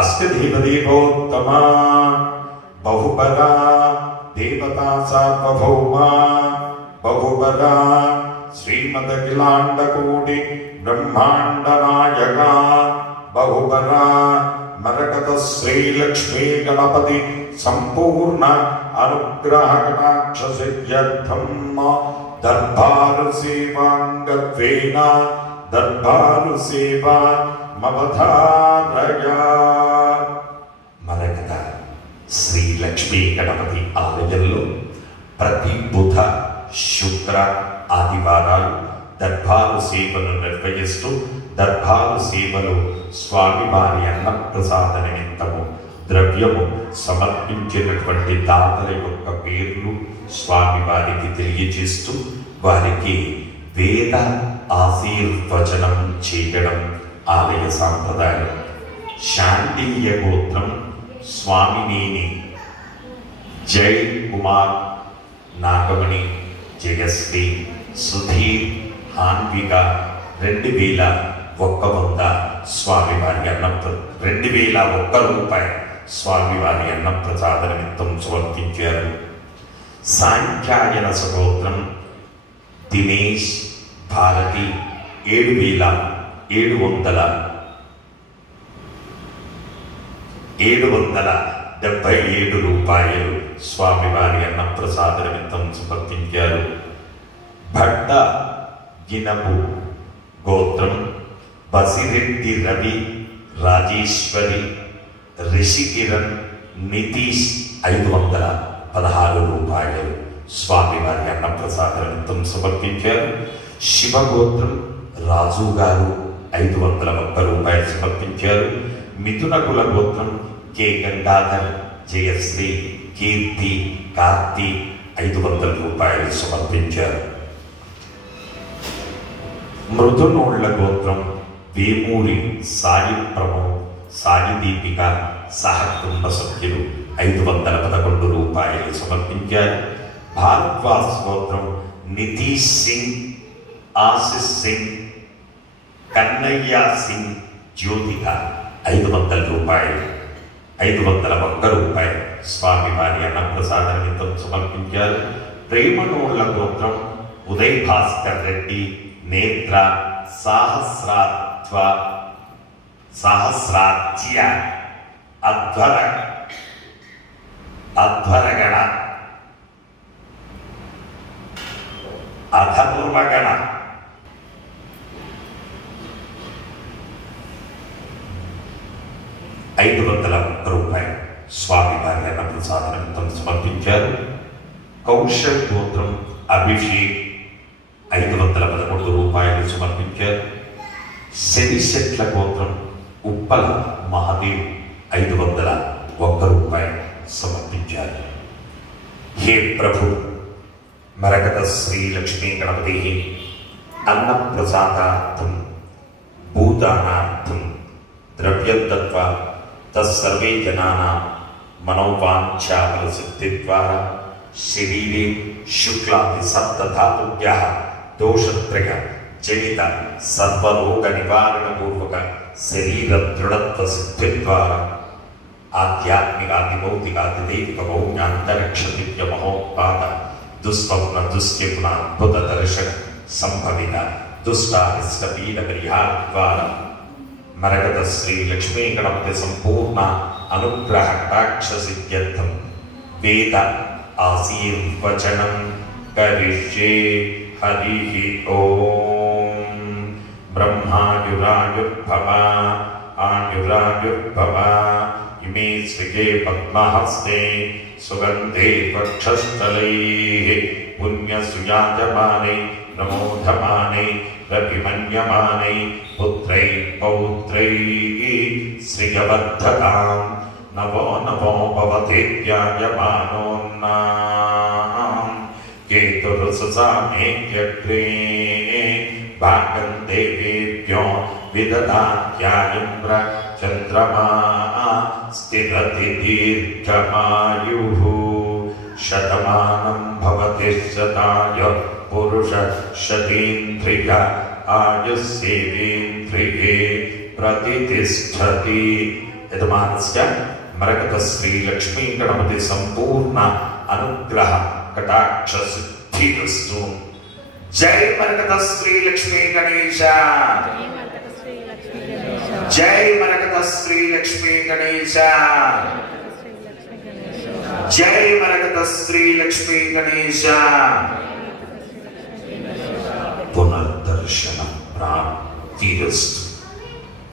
అష్టదేవదేవోత్తమా బహుబలా దేవతా సార్వభౌమా బహుబలా శ్రీమదఖిలాండకోటి బ్రహ్మాండ నాయక బహుబలా మరకత శ్రీలక్ష్మీ గణపతి సంపూర్ణ అనుగ్రహ కటాక్ష సిద్ధ్యర్థం దర్బారు సేవాంగత్వేన దర్బారు సేవా మవధారయ. మరకత శ్రీ లక్ష్మీ గణపతి ఆలయంలో ప్రతి బుధ శుక్ర ఆదివారాలు దర్బారు సేవలు నిర్వహిస్తూ దర్బారు సేవలు స్వామివారి అన్నప్రసాద నిమిత్తము ద్రవ్యము సమర్పించినటువంటి దాతల యొక్క పేర్లు స్వామివారికి తెలియజేస్తూ వారికి వేద ఆశీర్వచనం చేయడం ఆలయ సాంప్రదాయం. శాంతిల్య గోత్రం స్వామినేని జై కుమార్, నాగమణి, జయశ్రీ, సుధీర్, హాన్విక 2100 స్వామివారి 2001 రూపాయలు స్వామివారి అన్నప్రసాద నిమిత్తం సమర్పించారు. సాంఖ్యాయన సగోత్రం దినేష్, భారతి 777 రూపాయలు స్వామివారి అన్నప్రసాద నిమిత్తం సమర్పించారు. భట్ట గినపు గోత్రం బసిరెడ్డి రవి, రాజేశ్వరి, రిషికిరణ్, నితీష్ 516 రూపాయలు స్వామివారి అన్నప్రసాద నిమిత్తం సమర్పించారు. శివగోత్రం రాజు గారు 501 రూపాయలు సమర్పించారు. మిథున కుల గోత్రం కె గంగాధర్, జయశ్రీ, కీర్తి, కార్తీ 500 రూపాయలు సమర్పించారు. మృదునోళ్ల గోత్రం వేమూరి సాయి ప్రమోద్, సాయి దీపిక సహకుటుంబ సభ్యులు 511 రూపాయలు సమర్పించారు. భారద్వాజ్ గోత్రం నితీష్ సింగ్, ఆశిష్ సింగ్, కన్నయ్య సింగ్, జ్యోతిక 500 రూపాయలు 501 రూపాయలు స్వామివారి అన్నప్రసాద నిమిత్తం సమర్పించారు. ప్రేమనోళ్ల గోత్రం ఉదయ్ భాస్కర్ రెడ్డి, నేత్ర, సహస్రాజ్య, అధ్వరగణ, అధర్వగణ 501 రూపాయలు స్వామివారి అన్నప్రసాద నిమిత్తం సమర్పించారు. కౌశల్ గోత్రం అభిషేక్ 511 రూపాయలు సమర్పించారు. శనిశెట్ల గోత్రం ఉప్పల మహాదేవ్ 501 రూపాయలు సమర్పించారు. హే ప్రభు, మరకత శ్రీ లక్ష్మీ గణపతి అన్నప్రసాదార్థం భూదానార్థం ద్రవ్యం దత్వా తత్సర్వే జనానాం మనోవాంఛాఫలసిద్ధిద్వారా శరీరే శుక్లాది సప్తధాతుభ్యః దోషత్రయ జనిత సర్వరోగ నివారణ పూర్వక శరీర దృఢత్వ సిద్ధి ద్వారా ఆధ్యాత్మికాది భౌతికాది దైవిక భౌమ్యాంతరిక్ష దివ్య మహోత్పాద దుస్వప్న దుశ్యపున అద్భుత దర్శన సంభవిత దుష్టారిష్ట పీడ పరిహార ద్వారా మరకత శ్రీ లక్ష్మీ గణపతి సంపూర్ణ అనుగ్రహ కటాక్ష సిద్ధ్యర్థం వేద ఆశీర్వచనం కరిష్యే. హరి ఓం. బ్రహ్మాయురాయుర్భవ ఆయురాయుర్భవ ఇమే స్విగే పద్మహస్తే సుగంధే వక్షస్థలైః పుణ్యసుయాజమానే నమోధమానే రవిమన్యమానే పుత్రై పౌత్రైః శ్రియవర్ధతాం నవో నవో భవతేత్యాయమానోన్నాం కేతురుసుసామేత్యగ్రే భాగం దేవేభ్యో విదదాత్యాయుంద్ర చంద్రమా స్థిరతి దీర్ఘమాయుః శతమానం భవతి శతాయ పురుష శతేంద్రియ ఆయుస్సేవేంద్రియే ప్రతిష్టతి యజమానస్య మరకత శ్రీ లక్ష్మీ గణపతి సంపూర్ణ అనుగ్రహ కటాక్ష సిద్ధిరస్తు. జై మరకత శ్రీ లక్ష్మీ గణేశ, జై మరకత శ్రీ లక్ష్మీ గణేశ, జై మరకత శ్రీ లక్ష్మీ గణేశ. పునర్దర్శన ప్రాప్తిరస్తు.